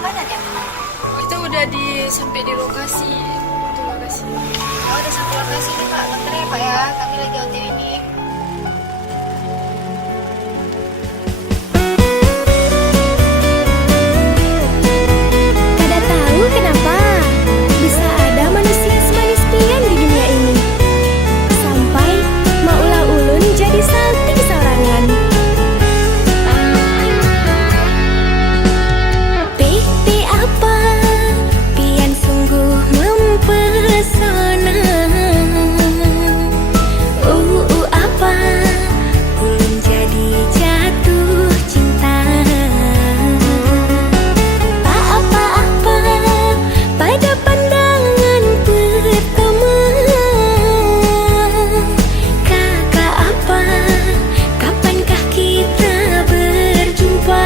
mana dia? Kita udah sampai di lokasi. Di lokasi. Oh, udah sampai lokasi nih Pak. Bentar ya Pak ya. Kami lagi OTW nih. Kada tahu kenapa bisa ada manusia semanis pian di dunia ini. Sampai maulah ulun jadi salting sorangan. Pipi apa pian sungguh mempesona. Apa ulun jadi jatuh cinta. Tak apa-apa pada pandangan pertama. Kakak apa, kapankah kita berjumpa?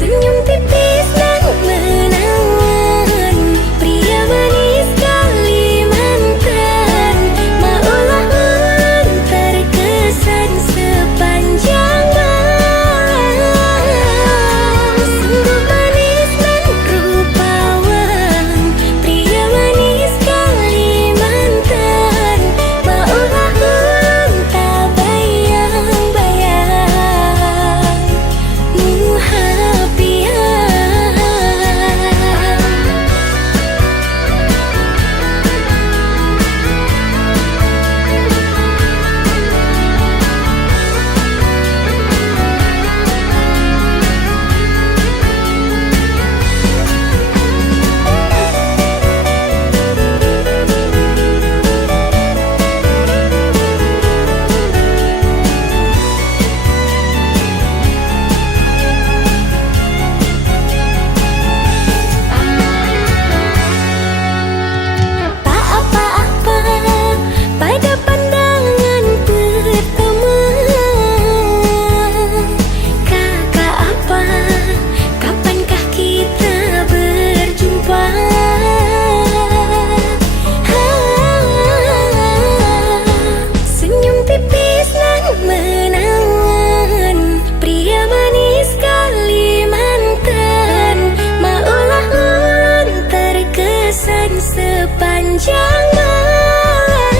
Senyum tipis dan menawan, pria manis Kalimantan. Maulah ulun terkesan sepanjang malam. Sungguh manis dan rupawan, pria manis Kalimantan. Maulah ulun tak bayang-bayang muhapian. Tak apa-apa pada pandangan pertama. Kakak apa, kapankah kita berjumpa? Senyum tipis dan menawan, pria manis Kalimantan. Maulah ulun terkesan sepanjang malam.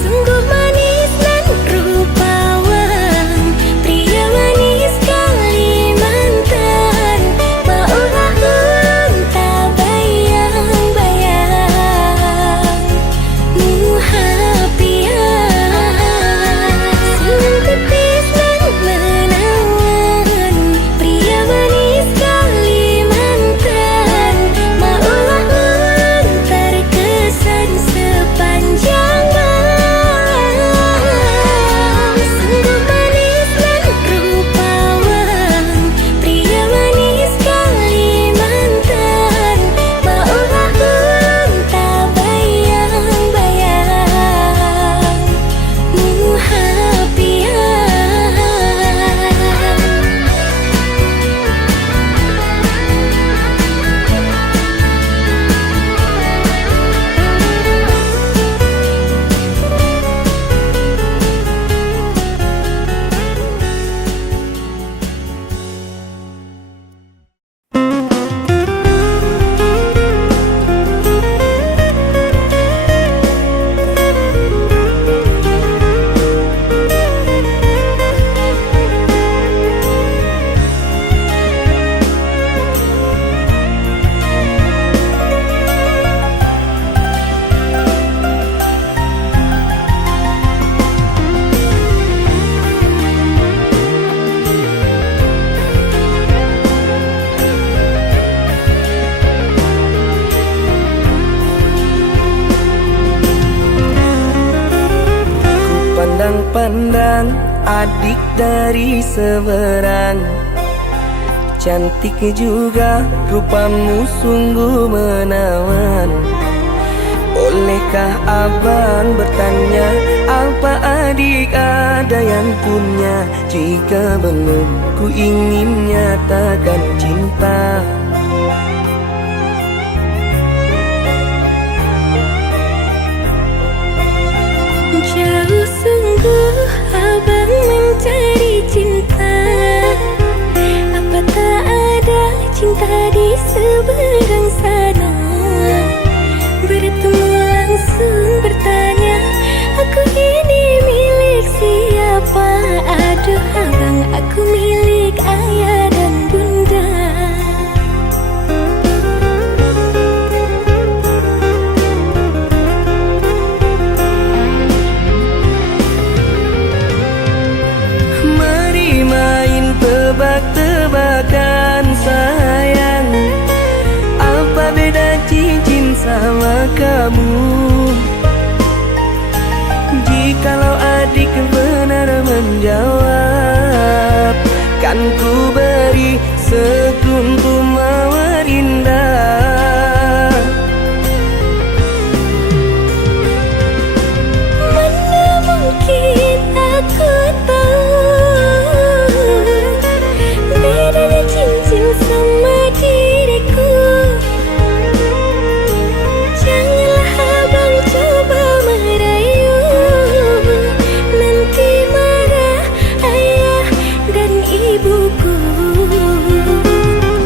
Sungguh manis dan rupawan, pria manis Kalimantan. Maulah ulun tak bayang-bayang muhapian. Senyum tipis dan menawan, pria manis Kalimantan. Maulah ulun terkesan sepanjang malam. Sungguh manis dan rupawan, pria manis Kalimantan. Maulah ulun tak bayang-bayang muhapian. Pandang-pandang adik dari seberang, cantik juga rupamu sungguh menawan. Bolehkah abang bertanya, apa adik ada yang punya? Jika belum, ku ingin nyatakan cinta. Jauh sungguh abang seberang sana. Bertemu langsung bertanya, aku ini milik siapa? Aduh abang, aku milik ayah dan bunda. Mari main tebak-tebakan sayang, apa beda cincin sama kamu? Jikalau adik benar menjawab, kan ku beri sekuntum mawar indah. Mana mungkin aku tahu bedanya cincin sama diriku. Janganlah abang coba merayu, nanti marah ayah dan ibuku.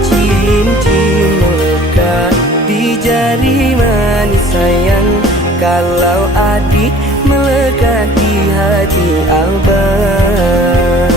Cincin melekat di jari manis sayang, kalau adik melekat di hati abang.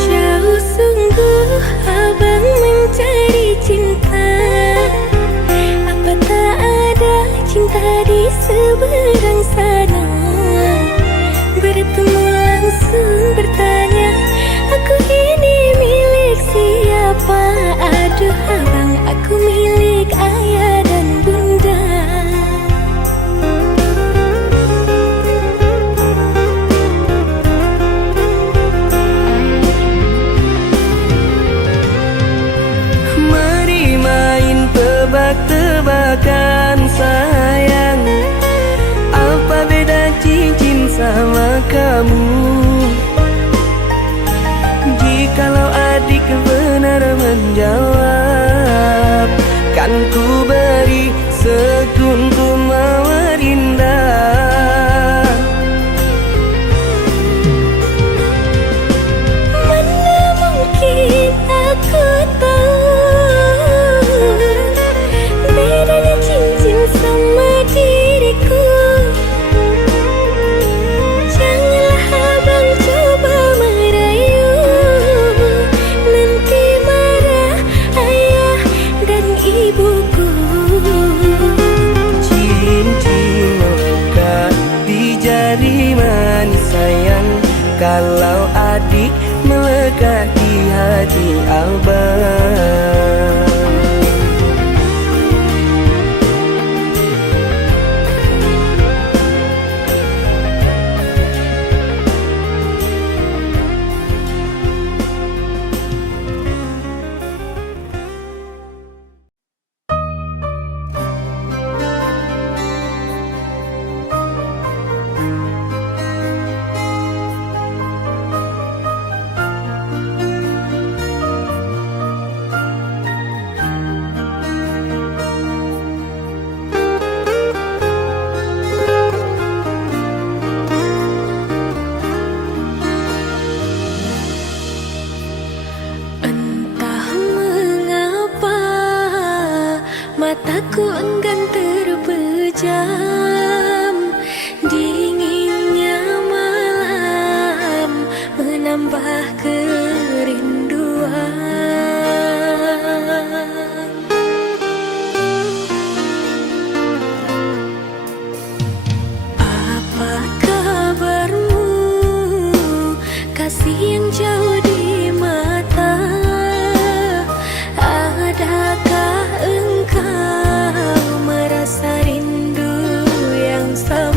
Jauh sungguh abang mencari cinta, apa tak ada cinta di seberang sana? Bertemu langsung bertanya, aku ini milik siapa? Aduh abang, aku milik ayah dan bunda. Mari main tebak-tebakan sayang, apa beda cincin sama kamu? Jikalau adik benar menjawab, kan ku beri sekuntum mawar indah. Mana mungkin aku tahu bedanya cincin sama diriku. Janganlah abang coba merayu, nanti marah ayah dan ibuku. Cincin melekat di jari manis sayang, kalau adik melekat di hati abang. Mataku enggan terpejam, dinginnya malam menambah kerinduan. Apa kabarmu, kasih yang jauh di mata? Adakah engkau merasa rindu yang sama?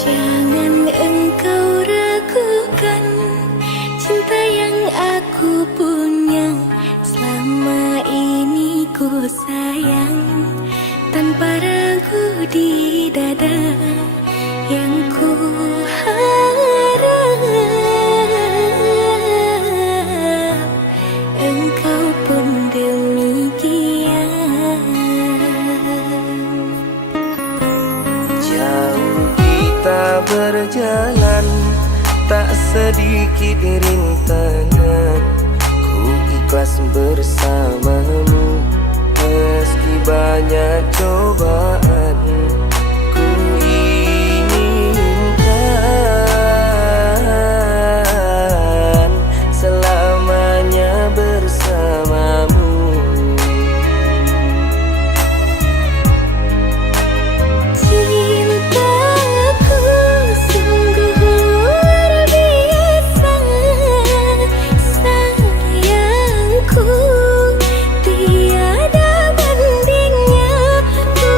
Jangan engkau ragukan cinta yang aku punya. Selama ini ku sayang tanpa ragu di dada. Yang ku harap engkau pun demikian. Jauh kita berjalan, tak sedikit rintangan. Ku ikhlas bersamamu, meski banyak cobaan. Ku inginkan selamanya bersamamu. Cintaku sungguh luar biasa, sayangku tiada bandingnya. Ku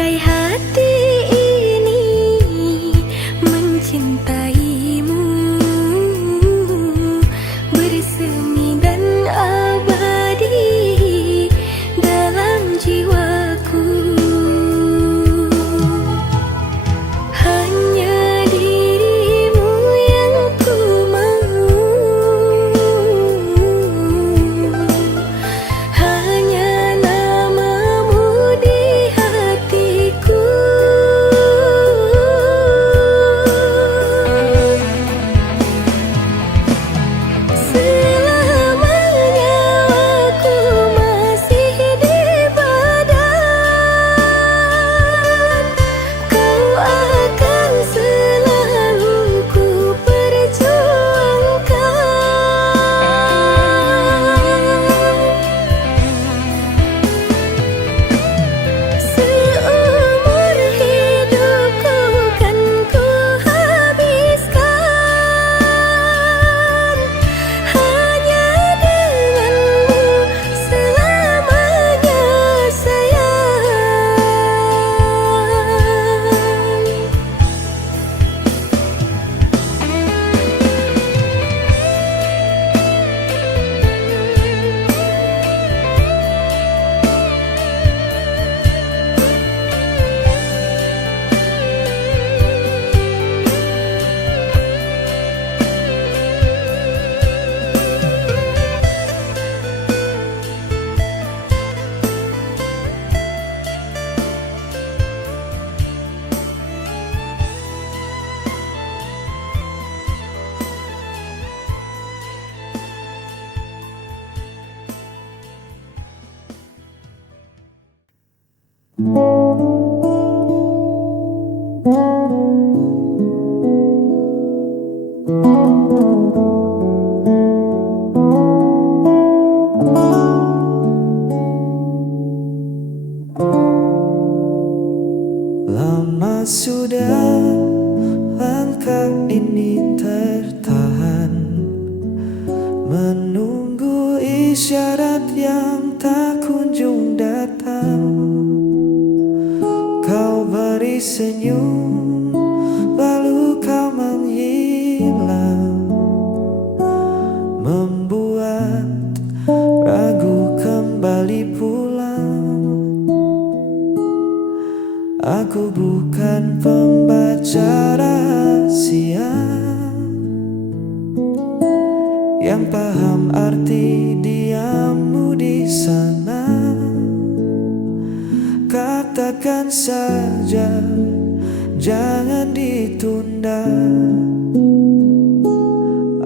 Pakai hati ini mencintaimu, bersemi dan abadi dalam jiwaku. Hanya dirimu yang ku mau, hanya namamu di hatiku. Selamanya aku masih di badan, kau akan selalu ku perjuangkan. Seumur hidupku kan ku habiskan hanya denganmu selamanya, sayang. Lama sudah langkah ini tertahan, menunggu isyarat yang tak kunjung datang. Kau beri senyum, lalu kau menghilang, membuat ragu kembali pulang. Aku bukan pembaca rahasia yang paham arti diammu di sana. Katakan saja, jangan ditunda,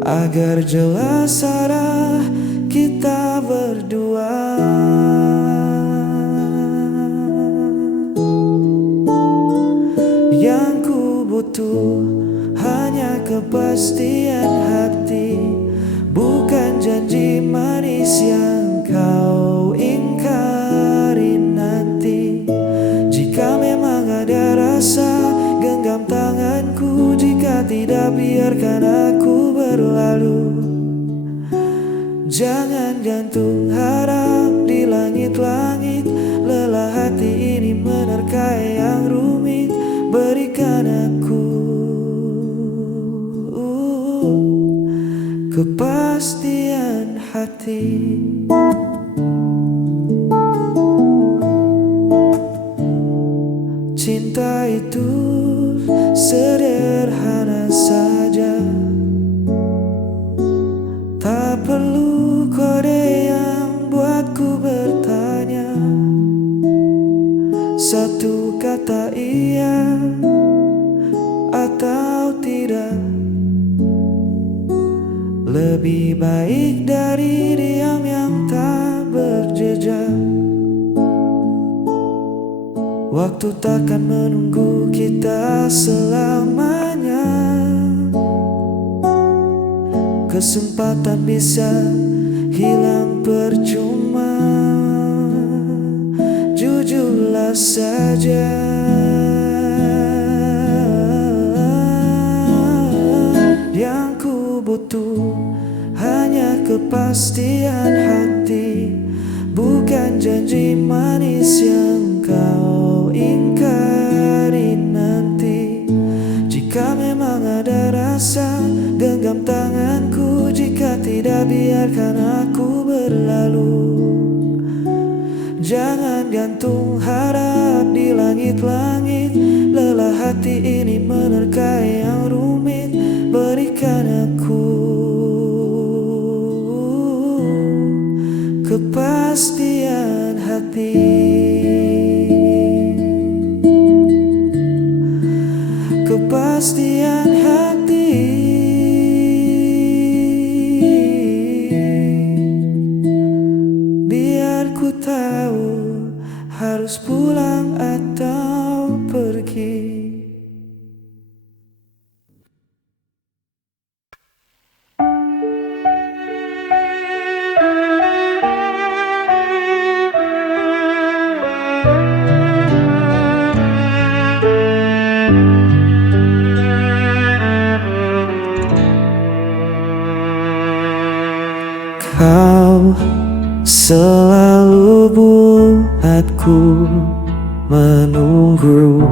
agar jelas arah kita berdua. Yang ku butuh hanya kepastian hati, bukan janji manis yang kau ingkari nanti. Jika memang ada rasa, genggam tanganku. Jika tidak, biarkan aku berlalu. Jangan gantung harap di langit-langit, lelah hati ini menerka yang rumit. Berikan aku kepastian hati. Cinta itu sederhana saja, tak perlu kode yang buatku bertanya. Satu kata iya atau tidak, lebih baik dari diam yang tak berjejak. Waktu takkan menunggu kita selamanya, kesempatan bisa hilang percuma. Jujurlah saja, yang ku butuh hanya kepastian hati, bukan janji manis yang kau ingkar. hati ini menerka yang rumit. Berikan aku kepastian hati, kepastian hati. Biar ku tahu harus pulang atau pergi. Kau selalu buatku menunggu,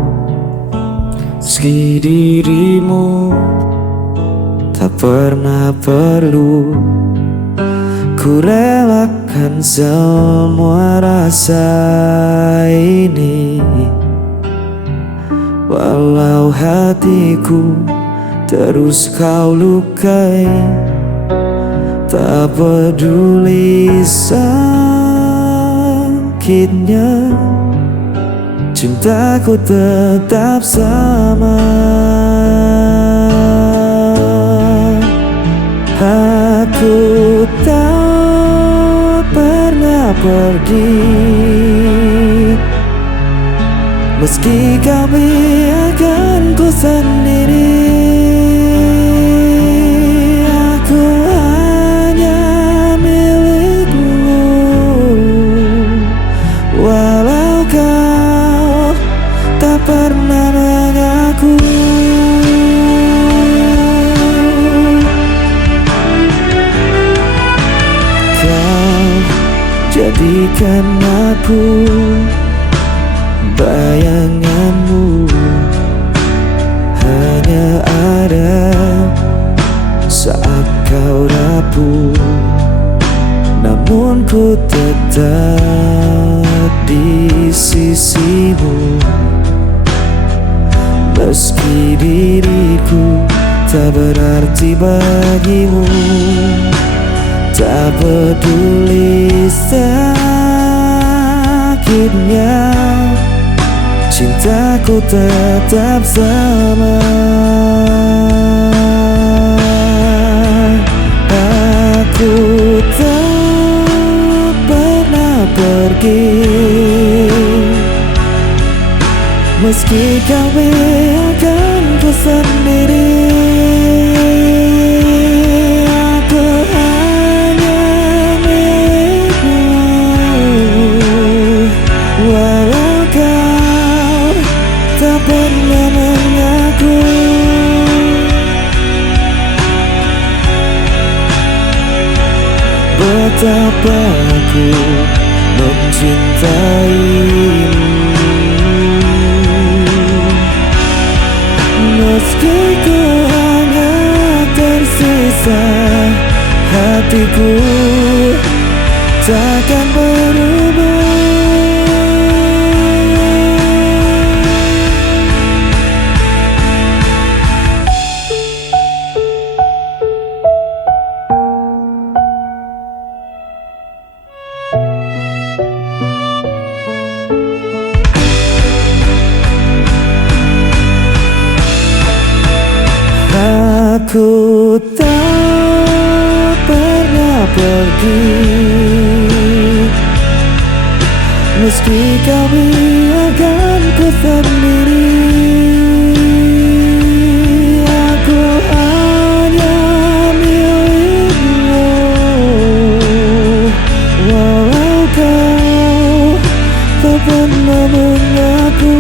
meski dirimu tak pernah perlu. Ku relakan semua rasa ini, walau hatiku terus kau lukai. Tak peduli sakitnya, cintaku tetap sama. Aku tak pernah pergi, meski kau biarkan ku sendiri. Aku hanya milikmu, walau kau tak pernah mengaku. Kau jadikan aku bayanganmu, hanya ada saat kau rapuh. Namun ku tetap di sisimu, meski diriku tak berarti bagimu. Tak peduli sakitnya, cintaku tetap sama. Aku tak pernah pergi, meski kau biarkan ku sendiri. Aku hanya milikmu, walau kau tak pernah mengaku. Betapa aku mencintaimu, meski ku hanya tersisa. Hatiku takkan berubah. Aku tak pernah pergi, meski kau biarkan ku sendiri. Aku hanya milikmu, walau kau tak pernah mengaku.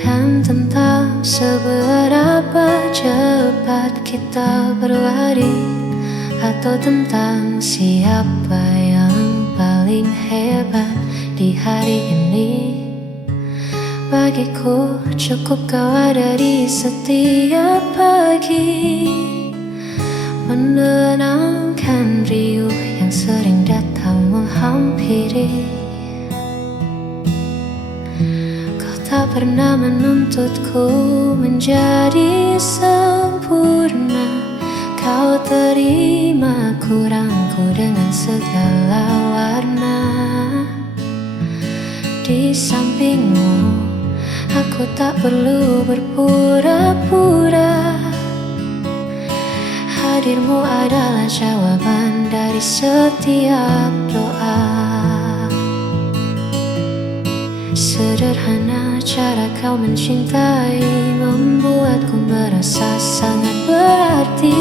Bukan tentang seberapa cepat kita berlari, atau tentang siapa yang paling hebat di hari ini. Bagiku cukup kau ada di setiap pagi, menenangkan riuh yang sering datang menghampiri. Kau tak pernah menuntutku menjadi sempurna. Kau terima kurangku dengan segala warna. Di sampingmu aku tak perlu berpura-pura. Hadirmu adalah jawaban dari setiap doa. Sederhana cara kau mencintai, membuatku merasa sangat berarti.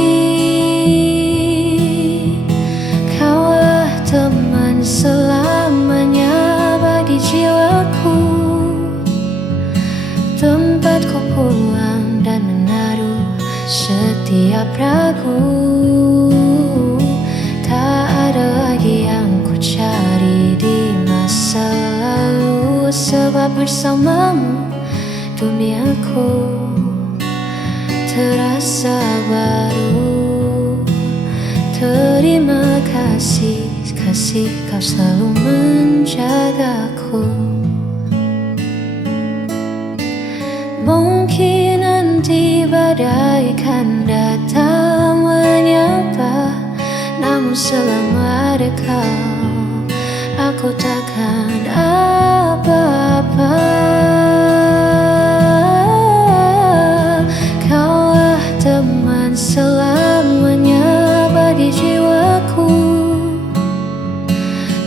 Kaulah teman selamanya bagi jiwaku, tempatku pulang dan menaruh setiap ragu. Tak ada lagi yang ku cari di masa lalu, sebab bersamamu duniaku terasa baru. Terima kasih, kasih kau selalu menjagaku. Mungkin nanti badai kan datang menyapa, namun selama ada kau, aku takkan apa-apa. Kaulah teman selamanya bagi jiwaku,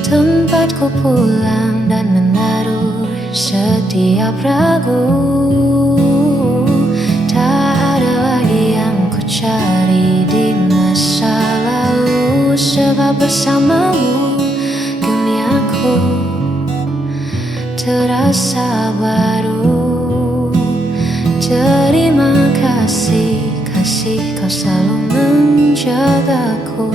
tempatku pulang dan menaruh setiap ragu. Cari di masa lalu, sebab bersamamu duniaku terasa baru. Terima kasih, kasih kau selalu menjagaku.